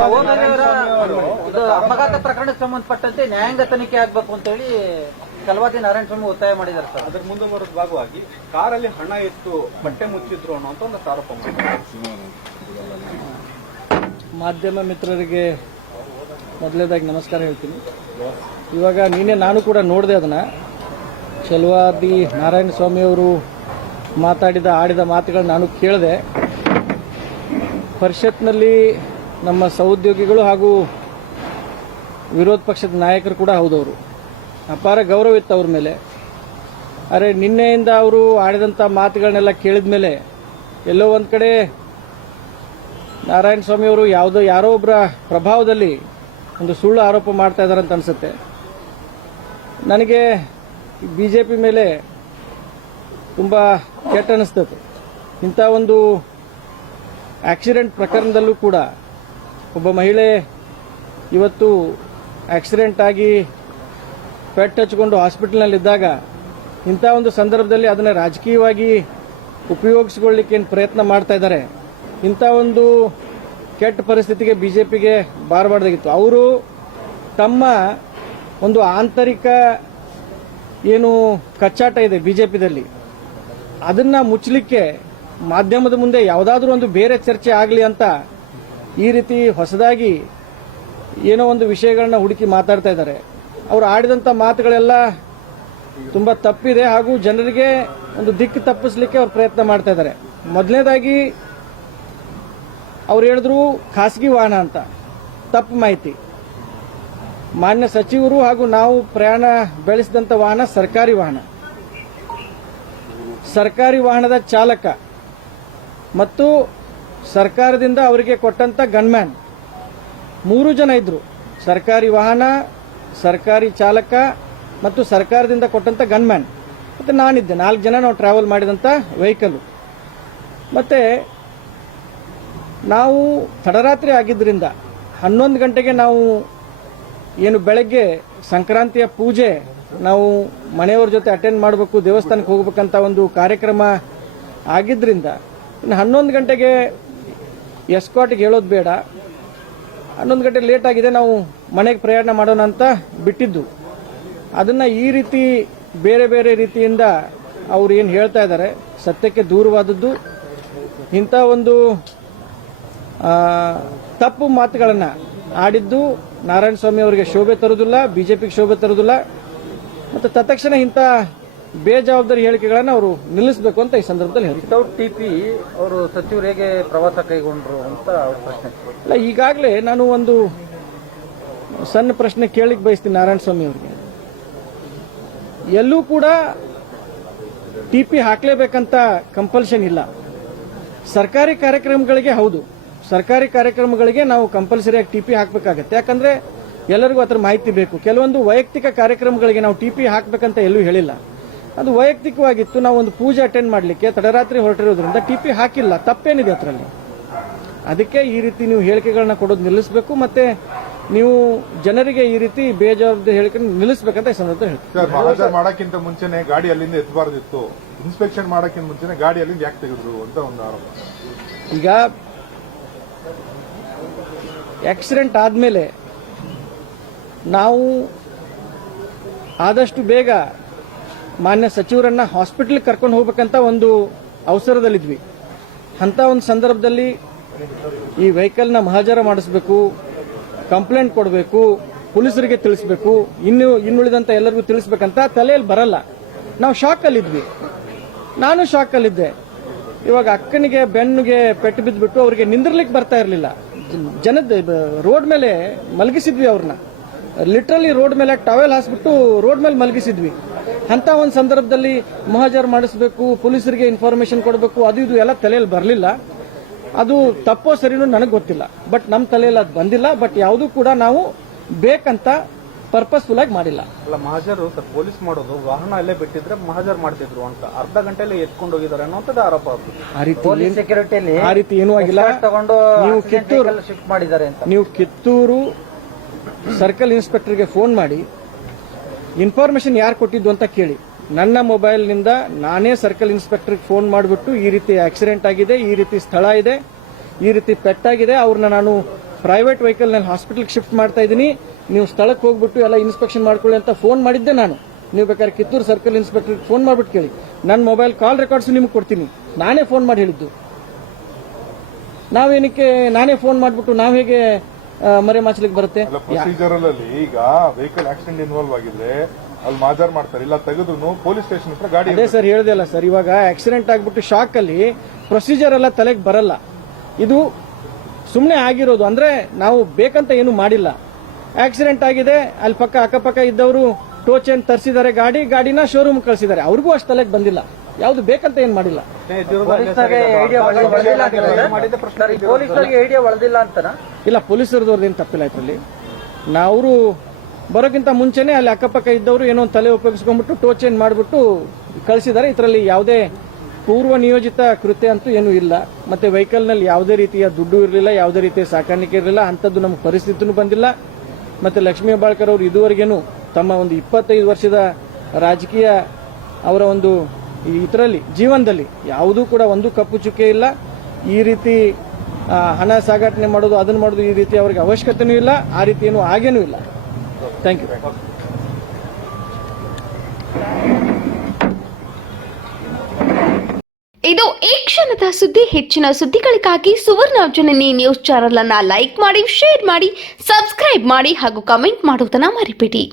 ಇದು ಅಪಘಾತ ಪ್ರಕರಣಕ್ಕೆ ಸಂಬಂಧಪಟ್ಟಂತೆ ನ್ಯಾಯಾಂಗ ತನಿಖೆ ಆಗ್ಬೇಕು ಅಂತ ಹೇಳಿ ಕಲವಾದಿ ನಾರಾಯಣ ಸ್ವಾಮಿ ಒತ್ತಾಯ ಮಾಡಿದ್ದಾರೆ ಸರ್. ಅದರ ಮುಂದುವರೆದ ಭಾಗವಾಗಿ ಕಾರಲ್ಲಿ ಹಣ ಇತ್ತು ಬಟ್ಟೆ ಮುಚ್ಚಿದ್ರು ಅನ್ನೋ ಒಂದು ಆರೋಪ ಮಾಡಿದ್ದಾರೆ. ಮಾಧ್ಯಮ ಮಿತ್ರರಿಗೆ ಮೊದಲೇದಾಗಿ ನಮಸ್ಕಾರ ಹೇಳ್ತೀನಿ. ಇವಾಗ ನಿನ್ನೆ ನಾನು ಕೂಡ ನೋಡಿದೆ ಅದನ್ನ. ಚಲುವಾದಿ ನಾರಾಯಣ ಸ್ವಾಮಿಯವರು ಮಾತಾಡಿದ ಆಡಿದ ಮಾತುಗಳನ್ನ ನಾನು ಕೇಳಿದೆ. ಪರಿಷತ್ನಲ್ಲಿ ನಮ್ಮ ಸಹೋದ್ಯೋಗಿಗಳು ಹಾಗೂ ವಿರೋಧ ಪಕ್ಷದ ನಾಯಕರು ಕೂಡ ಹೌದವರು. ಅಪಾರ ಗೌರವ ಇತ್ತು ಅವ್ರ ಮೇಲೆ. ಅರೆ, ನಿನ್ನೆಯಿಂದ ಅವರು ಆಡಿದಂಥ ಮಾತುಗಳನ್ನೆಲ್ಲ ಕೇಳಿದ ಮೇಲೆ ಎಲ್ಲೋ ಒಂದು ಕಡೆ ನಾರಾಯಣ ಸ್ವಾಮಿ ಅವರು ಯಾವುದೋ ಯಾರೋ ಒಬ್ಬರ ಪ್ರಭಾವದಲ್ಲಿ ಒಂದು ಸುಳ್ಳು ಆರೋಪ ಮಾಡ್ತಾ ಇದ್ದಾರೆ ಅಂತ ಅನಿಸುತ್ತೆ. ನನಗೆ ಬಿ ಜೆ ಪಿ ಮೇಲೆ ತುಂಬ ಕೆಟ್ಟ ಅನಿಸ್ತದೆ. ಇಂಥ ಒಂದು ಆಕ್ಸಿಡೆಂಟ್ ಪ್ರಕರಣದಲ್ಲೂ ಕೂಡ ಒಬ್ಬ ಮಹಿಳೆ ಇವತ್ತು ಆಕ್ಸಿಡೆಂಟ್ ಆಗಿ ಪೆಟ್ಟು ಹಚ್ಕೊಂಡು ಹಾಸ್ಪಿಟಲ್ನಲ್ಲಿದ್ದಾಗ ಇಂಥ ಒಂದು ಸಂದರ್ಭದಲ್ಲಿ ಅದನ್ನು ರಾಜಕೀಯವಾಗಿ ಉಪಯೋಗಿಸ್ಕೊಳ್ಳಿಕ್ಕೇನು ಪ್ರಯತ್ನ ಮಾಡ್ತಾ ಇದ್ದಾರೆ. ಇಂಥ ಒಂದು ಕೆಟ್ಟ ಪರಿಸ್ಥಿತಿಗೆ ಬಿ ಜೆ ಪಿಗೆ ಬಾರಬಾರ್ದಾಗಿತ್ತು. ಅವರು ತಮ್ಮ ಒಂದು ಆಂತರಿಕ ಏನು ಕಚ್ಚಾಟ ಇದೆ ಬಿ ಜೆ ಪಿದಲ್ಲಿ ಅದನ್ನ ಮುಚ್ಚಲಿಕ್ಕೆ ಮಾಧ್ಯಮದ ಮುಂದೆ ಯಾವುದಾದ್ರೂ ಒಂದು ಬೇರೆ ಚರ್ಚೆ ಆಗಲಿ ಅಂತ ಈ ರೀತಿ ಹೊಸದಾಗಿ ಏನೋ ಒಂದು ವಿಷಯಗಳನ್ನ ಹುಡುಕಿ ಮಾತಾಡ್ತಾ ಇದ್ದಾರೆ. ಅವರು ಆಡಿದಂಥ ಮಾತುಗಳೆಲ್ಲ ತುಂಬ ತಪ್ಪಿದೆ ಹಾಗೂ ಜನರಿಗೆ ಒಂದು ದಿಕ್ಕು ತಪ್ಪಿಸ್ಲಿಕ್ಕೆ ಅವರು ಪ್ರಯತ್ನ ಮಾಡ್ತಾ ಇದ್ದಾರೆ. ಮೊದಲನೇದಾಗಿ ಅವ್ರು ಹೇಳಿದ್ರು ಖಾಸಗಿ ವಾಹನ ಅಂತ. ತಪ್ಪು ಮಾಹಿತಿ. ಮಾನ್ಯ ಸಚಿವರು ಹಾಗೂ ನಾವು ಪ್ರಯಾಣ ಬೆಳೆಸಿದಂಥ ವಾಹನ ಸರ್ಕಾರಿ ವಾಹನ. ಸರ್ಕಾರಿ ವಾಹನದ ಚಾಲಕ ಮತ್ತು ಸರ್ಕಾರದಿಂದ ಅವರಿಗೆ ಕೊಟ್ಟಂತ ಗನ್ಮ್ಯಾನ್. ಮೂರು ಜನ ಇದ್ರು. ಸರ್ಕಾರಿ ವಾಹನ, ಸರ್ಕಾರಿ ಚಾಲಕ ಮತ್ತು ಸರ್ಕಾರದಿಂದ ಕೊಟ್ಟಂತ ಗನ್ಮ್ಯಾನ್. ಮತ್ತು ನಾನಿದ್ದೆ. ನಾಲ್ಕು ಜನ ನಾವು ಟ್ರಾವೆಲ್ ಮಾಡಿದಂಥ ವೆಹಿಕಲ್ ಮತ್ತೆ ನಾವು ತಡರಾತ್ರಿ ಆಗಿದ್ದರಿಂದ ಹನ್ನೊಂದು ಗಂಟೆಗೆ ನಾವು ಏನು ಬೆಳಗ್ಗೆ ಸಂಕ್ರಾಂತಿಯ ಪೂಜೆ ನಾವು ಮನೆಯವ್ರ ಜೊತೆ ಅಟೆಂಡ್ ಮಾಡಬೇಕು, ದೇವಸ್ಥಾನಕ್ಕೆ ಹೋಗ್ಬೇಕಂತ ಒಂದು ಕಾರ್ಯಕ್ರಮ ಆಗಿದ್ದರಿಂದ ಇನ್ನು ಹನ್ನೊಂದು ಗಂಟೆಗೆ ಎಸ್ಕಾಟ್ಗೆ ಹೇಳೋದು ಬೇಡ. ಹನ್ನೊಂದು ಗಂಟೆ ಲೇಟ್ ಆಗಿದೆ, ನಾವು ಮನೆಗೆ ಪ್ರಯಾಣ ಮಾಡೋಣ ಅಂತ ಬಿಟ್ಟಿದ್ದು. ಅದನ್ನ ಈ ರೀತಿ ಬೇರೆ ಬೇರೆ ರೀತಿಯಿಂದ ಅವ್ರು ಏನು ಹೇಳ್ತಾ ಇದ್ದಾರೆ, ಸತ್ಯಕ್ಕೆ ದೂರವಾದದ್ದು. ಇಂಥ ಒಂದು ತಪ್ಪು ಮಾತುಗಳನ್ನು ಆಡಿದ್ದು ನಾರಾಯಣ ಸ್ವಾಮಿ ಅವರಿಗೆ ಶೋಭೆ ತರುವುದಿಲ್ಲ, ಬಿಜೆಪಿಗೆ ಶೋಭೆ ತರುವುದಿಲ್ಲ. ಮತ್ತು ತತ್ಕ್ಷಣ ಇಂಥ ಬೇಜವಾಬ್ದಾರಿ ಹೇಳಿಕೆಗಳನ್ನು ಅವರು ನಿಲ್ಲಿಸಬೇಕು ಅಂತ ಈ ಸಂದರ್ಭದಲ್ಲಿ ವಿತೌಟ್ ಟಿಪಿ ಅವರು ಸಚಿವರು ಹೇಗೆ ಪ್ರವಾಸ ಕೈಗೊಂಡ್ರು ಅಂತ ಪ್ರಶ್ನೆ. ಇಲ್ಲ ಈಗಾಗಲೇ ನಾನು ಒಂದು ಸಣ್ಣ ಪ್ರಶ್ನೆ ಕೇಳಿಕ್ ಬಯಸ್ತೀನಿ ನಾರಾಯಣ ಸ್ವಾಮಿ ಅವರಿಗೆ. ಎಲ್ಲೂ ಕೂಡ ಟಿ ಪಿ ಹಾಕ್ಲೇಬೇಕಂತ ಕಂಪಲ್ಷನ್ ಇಲ್ಲ. ಸರ್ಕಾರಿ ಕಾರ್ಯಕ್ರಮಗಳಿಗೆ ಹೌದು. ಸರ್ಕಾರಿ ಕಾರ್ಯಕ್ರಮಗಳಿಗೆ ನಾವು ಕಂಪಲ್ಸರಿಯಾಗಿ ಟಿ ಪಿ ಹಾಕಬೇಕಾಗತ್ತೆ. ಯಾಕಂದ್ರೆ ಎಲ್ಲರಿಗೂ ಅದರ ಮಾಹಿತಿ ಬೇಕು. ಕೆಲವೊಂದು ವೈಯಕ್ತಿಕ ಕಾರ್ಯಕ್ರಮಗಳಿಗೆ ನಾವು ಟಿಪಿ ಹಾಕಬೇಕಂತ ಎಲ್ಲೂ ಹೇಳಿಲ್ಲ. ಅದು ವೈಯಕ್ತಿಕವಾಗಿತ್ತು. ನಾವು ಒಂದು ಪೂಜೆ ಅಟೆಂಡ್ ಮಾಡಲಿಕ್ಕೆ ತಡರಾತ್ರಿ ಹೊರಟಿರೋದ್ರಿಂದ ಟಿ ಪಿ ಹಾಕಿಲ್ಲ. ತಪ್ಪೇನಿದೆ ಅದರಲ್ಲಿ. ಅದಕ್ಕೆ ಈ ರೀತಿ ನೀವು ಹೇಳಿಕೆಗಳನ್ನ ಕೊಡೋದು ನಿಲ್ಲಿಸಬೇಕು ಮತ್ತೆ ನೀವು ಜನರಿಗೆ ಈ ರೀತಿ ಬೇಜವಾಬ್ದಾರಿ ಹೇಳಿಕೆ ನಿಲ್ಲಿಸಬೇಕಂತ ಈ ಸಂದರ್ಭದಲ್ಲಿ ಹೇಳ್ತೀನಿ. ಮಾಡಕ್ಕಿಂತ ಮುಂಚೆನೆ ಗಾಡಿ ಅಲ್ಲಿಂದ ಎತ್ತಬಾರ್ದಿತ್ತು ಇನ್ಸ್ಪೆಕ್ಷನ್ ಮಾಡೋಕ್ಕಿಂತ ಮುಂಚೆನೆ ಗಾಡಿ ಅಲ್ಲಿಂದ ಯಾಕೆ ತೆಗೆದ್ರು ಅಂತ ಒಂದು ಆರೋಪ. ಈಗ ಆಕ್ಸಿಡೆಂಟ್ ಆದಮೇಲೆ ನಾವು ಆದಷ್ಟು ಬೇಗ ಮಾನ್ಯ ಸಚಿವರನ್ನ ಹಾಸ್ಪಿಟಲ್ ಕರ್ಕೊಂಡು ಹೋಗ್ಬೇಕಂತ ಒಂದು ಅವಸರದಲ್ಲಿದ್ವಿ. ಅಂತ ಒಂದು ಸಂದರ್ಭದಲ್ಲಿ ಈ ವೆಹಿಕಲ್ನ ಮಹಾಜರ ಮಾಡಿಸ್ಬೇಕು, ಕಂಪ್ಲೇಂಟ್ ಕೊಡಬೇಕು, ಪೊಲೀಸರಿಗೆ ತಿಳಿಸ್ಬೇಕು, ಇನ್ನು ಇನ್ನುಳಿದಂತ ಎಲ್ಲರಿಗೂ ತಿಳಿಸ್ಬೇಕಂತ ತಲೆಯಲ್ಲಿ ಬರಲ್ಲ. ನಾವು ಶಾಕಲ್ಲಿದ್ವಿ. ನಾನು ಶಾಕಲ್ಲಿದ್ದೆ. ಇವಾಗ ಅಕ್ಕನಿಗೆ, ಬೆನ್ನಿಗೆ ಪೆಟ್ಟು ಬಿದ್ದುಬಿಟ್ಟು ಅವರಿಗೆ ನಿಂದಿರ್ಲಿಕ್ಕೆ ಬರ್ತಾ ಇರಲಿಲ್ಲ. ಜನದ ರೋಡ್ ಮೇಲೆ ಮಲಗಿಸಿದ್ವಿ ಅವ್ರನ್ನ. ಲಿಟ್ರಲಿ ರೋಡ್ ಮೇಲೆ, ಟವೆಲ್ ಹಾಸ್ಬಿಟ್ಟು ರೋಡ್ ಮೇಲೆ ಮಲಗಿಸಿದ್ವಿ. ಅಂತ ಒಂದು ಸಂದರ್ಭದಲ್ಲಿ ಮಹಾಜರ್ ಮಾಡಿಸಬೇಕು ಪೊಲೀಸರಿಗೆ ಇನ್ಫಾರ್ಮೇಶನ್ ಕೊಡಬೇಕು ಅದು ಇದು ಎಲ್ಲ ತಲೆಯಲ್ಲಿ ಬರಲಿಲ್ಲ. ಅದು ತಪ್ಪೋ ಸರಿನೂ ನನಗೆ ಗೊತ್ತಿಲ್ಲ. ಬಟ್ ನಮ್ಮ ತಲೆಯಲ್ಲಿ ಅದು ಬಂದಿಲ್ಲ ಬಟ್ ಯಾವುದೂ ಕೂಡ ನಾವು ಬೇಕಂತ ಪರ್ಪಸ್ಫುಲ್ ಆಗಿ ಮಾಡಿಲ್ಲ. ಅಲ್ಲ ಮಹಾಜರು ಸರ್ ಪೊಲೀಸ್ ಮಾಡೋದು ವಾಹನ ಅಲ್ಲೇ ಬಿಟ್ಟಿದ್ರೆ ಮಹಾಜರ್ ಮಾಡ್ತಿದ್ರು ಅಂತ. ಅರ್ಧ ಗಂಟೆಯಲ್ಲಿ ಎತ್ಕೊಂಡು ಹೋಗಿದ್ದಾರೆ ಅನ್ನೋಂಥದ್ದು ಆರೋಪ ಆ ರೀತಿ ಸೆಕ್ಯೂರಿಟಿಯಲ್ಲಿ ಆ ರೀತಿ ಏನೂ ಆಗಿಲ್ಲ. ತಗೊಂಡು ನೀವು ಕಿತ್ತೂರು ಶಿಫ್ಟ್ ಮಾಡಿದ್ದಾರೆ ಅಂತ. ನೀವು ಕಿತ್ತೂರು ಸರ್ಕಲ್ ಇನ್ಸ್ಪೆಕ್ಟರ್ಗೆ ಫೋನ್ ಮಾಡಿ ಇನ್ಫಾರ್ಮೇಶನ್ ಯಾರು ಕೊಟ್ಟಿದ್ದು ಅಂತ ಕೇಳಿ. ನನ್ನ ಮೊಬೈಲ್ನಿಂದ ನಾನೇ ಸರ್ಕಲ್ ಇನ್ಸ್ಪೆಕ್ಟರ್ಗೆ ಫೋನ್ ಮಾಡಿಬಿಟ್ಟು ಈ ರೀತಿ ಆಕ್ಸಿಡೆಂಟ್ ಆಗಿದೆ, ಈ ರೀತಿ ಸ್ಥಳ ಇದೆ, ಈ ರೀತಿ ಪೆಟ್ಟಾಗಿದೆ ಅವ್ರನ್ನ ನಾನು ಪ್ರೈವೇಟ್ ವೆಹಿಕಲ್ ಹಾಸ್ಪಿಟಲ್ಗೆ ಶಿಫ್ಟ್ ಮಾಡ್ತಾ ಇದ್ದೀನಿ. ನೀವು ಸ್ಥಳಕ್ಕೆ ಹೋಗ್ಬಿಟ್ಟು ಎಲ್ಲ ಇನ್ಸ್ಪೆಕ್ಷನ್ ಮಾಡ್ಕೊಳ್ಳಿ ಅಂತ ಫೋನ್ ಮಾಡಿದ್ದೆ ನಾನು. ನೀವು ಬೇಕಾದ್ರೆ ಕಿತ್ತೂರು ಸರ್ಕಲ್ ಇನ್ಸ್ಪೆಕ್ಟರ್ ಫೋನ್ ಮಾಡ್ಬಿಟ್ಟು ಕೇಳಿ. ನನ್ನ ಮೊಬೈಲ್ ಕಾಲ್ ರೆಕಾರ್ಡ್ಸ್ ನಿಮ್ಗೆ ಕೊಡ್ತೀನಿ. ನಾನೇ ಫೋನ್ ಮಾಡಿ ಹೇಳಿದ್ದು. ನಾವೇನಕ್ಕೆ ನಾನೇ ಫೋನ್ ಮಾಡಿಬಿಟ್ಟು ನಾವು ಹೇಗೆ ಮರೆ ಮಾಚಲಿಕ್ಕೆ ಬರುತ್ತೆ. ಅಲ್ಲ ಪ್ರೊಸೀಜರ್ ಅಲ್ಲಿ ಈಗ ವೆಹಿಕಲ್ ಆಕ್ಸಿಡೆಂಟ್ ಇನ್ವಾಲ್ವ್ ಆಗಿದ್ರೆ ಅಲ್ಲಿ ಮಾಜಾರ್ ಮಾಡ್ತಾರೆ. ಇಲ್ಲ ತೆಗೆದ್ರು ಪೊಲೀಸ್ ಸ್ಟೇಷನ್ ಹತ್ರ ಗಾಡಿ ಅದೇ ಸರ್ ಹೇಳ್ದೆ ಅಲ್ಲ ಸರ್ ಇವಾಗ ಆಕ್ಸಿಡೆಂಟ್ ಆಗ್ಬಿಟ್ಟು ಶಾಕ್ ಅಲ್ಲಿ ಪ್ರೊಸೀಜರ್ ಎಲ್ಲ ತಲೆಗೆ ಬರಲ್ಲ. ಇದು ಸುಮ್ಮನೆ ಆಗಿರೋದು. ಅಂದ್ರೆ ನಾವು ಬೇಕಂತ ಏನು ಮಾಡಿಲ್ಲ. ಆಕ್ಸಿಡೆಂಟ್ ಆಗಿದೆ ಅಲ್ಲಿ ಪಕ್ಕ ಅಕ್ಕಪಕ್ಕ ಇದ್ದವರು ಟೋಚ್ ಏನ್ ತರಿಸಿದ್ದಾರೆ ಗಾಡಿ ಗಾಡಿನ ಶೋರೂಮ್ ಕಳಿಸಿದ್ದಾರೆ. ಅವ್ರಿಗೂ ಅಷ್ಟು ತಲೆಗೆ ಬಂದಿಲ್ಲ. ಯಾವ್ದು ಬೇಕಂತ ಏನ್ ಮಾಡಿಲ್ಲ. ಐಡಿಯಾ ಒಳದಿಲ್ಲ ಅಂತಾರೆ ಇಲ್ಲ, ಪೊಲೀಸರದವ್ರದ್ದು ಏನು ತಪ್ಪಿಲ್ಲ ಇದರಲ್ಲಿ. ನಾವು ಬರೋಕ್ಕಿಂತ ಮುಂಚೆನೆ ಅಲ್ಲಿ ಅಕ್ಕಪಕ್ಕ ಇದ್ದವರು ಏನೋ ಒಂದು ತಲೆ ಉಪಯೋಗಿಸ್ಕೊಂಡ್ಬಿಟ್ಟು ಟೋಚ್ ಏನು ಮಾಡಿಬಿಟ್ಟು ಕಳಿಸಿದ್ದಾರೆ. ಇದರಲ್ಲಿ ಯಾವುದೇ ಪೂರ್ವ ನಿಯೋಜಿತ ಕೃತ್ಯ ಅಂತೂ ಏನೂ ಇಲ್ಲ. ಮತ್ತು ವೆಹಿಕಲ್ನಲ್ಲಿ ಯಾವುದೇ ರೀತಿಯ ದುಡ್ಡು ಇರಲಿಲ್ಲ, ಯಾವುದೇ ರೀತಿಯ ಸಾಕಾಣಿಕೆ ಇರಲಿಲ್ಲ, ಅಂಥದ್ದು ನಮ್ಮ ಪರಿಸ್ಥಿತಿನೂ ಬಂದಿಲ್ಲ. ಮತ್ತು ಲಕ್ಷ್ಮೀ ಹೆಬ್ಬಾಳ್ಕರ್ ಅವರು ಇದುವರೆಗೇನು ತಮ್ಮ ಒಂದು ಇಪ್ಪತ್ತೈದು ವರ್ಷದ ರಾಜಕೀಯ ಅವರ ಒಂದು ಇದರಲ್ಲಿ, ಜೀವನದಲ್ಲಿ ಯಾವುದೂ ಕೂಡ ಒಂದು ಕಪ್ಪು ಚುಕ್ಕೆ ಇಲ್ಲ. ಈ ರೀತಿ ಹಣ ಸಾಗಾಟನೆ ಮಾಡೋದು, ಅದನ್ನ ಮಾಡೋದು ಈ ರೀತಿ ಅವ್ರಿಗೆ ಅವಶ್ಯಕತೆನೂ ಇಲ್ಲ, ಆ ರೀತಿ ಏನು ಆಗೇನೂ ಇಲ್ಲ. ಥ್ಯಾಂಕ್ ಯು ಇದು ಈ ಕ್ಷಣದ ಸುದ್ದಿ, ಹೆಚ್ಚಿನ ಸುದ್ದಿಗಳಿಗಾಗಿ ಸುವರ್ಣ ಜನನಿ ನ್ಯೂಸ್ ಚಾನೆಲ್ ಅನ್ನ ಲೈಕ್ ಮಾಡಿ ಶೇರ್ ಮಾಡಿ ಸಬ್ಸ್ಕ್ರೈಬ್ ಮಾಡಿ ಹಾಗೂ ಕಮೆಂಟ್ ಮಾಡುವುದನ್ನ ಮರಿಬೇಡಿ.